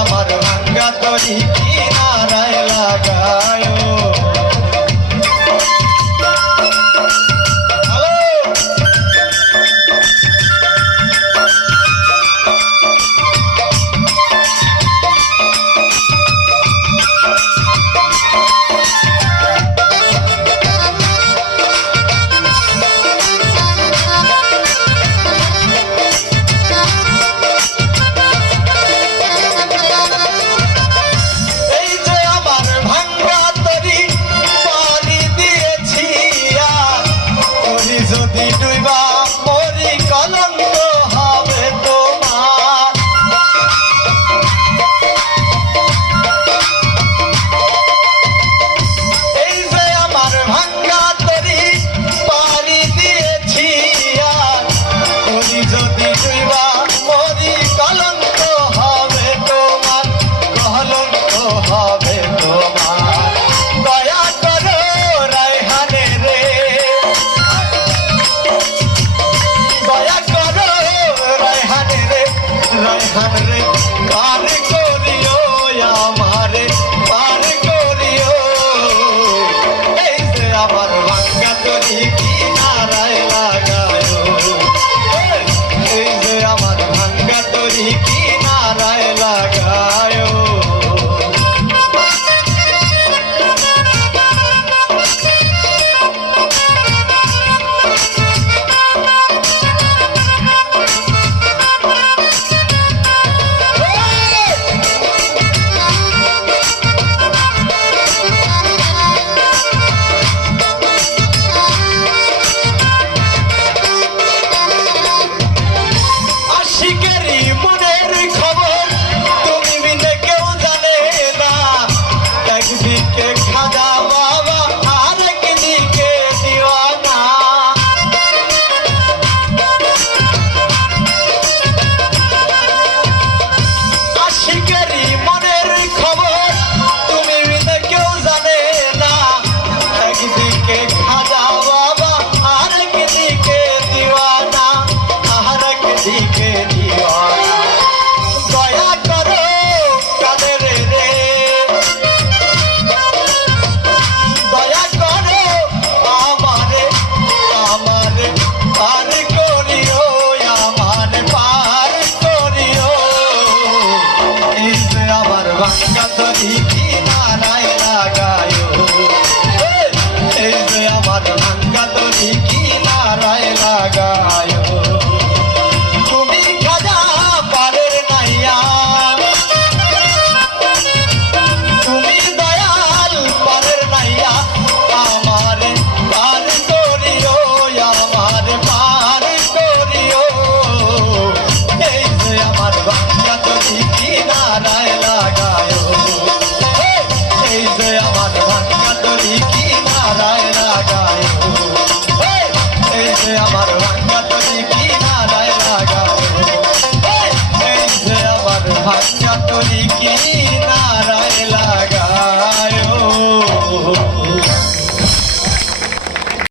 আমার ভাঙ্গা তরি তরি আমারে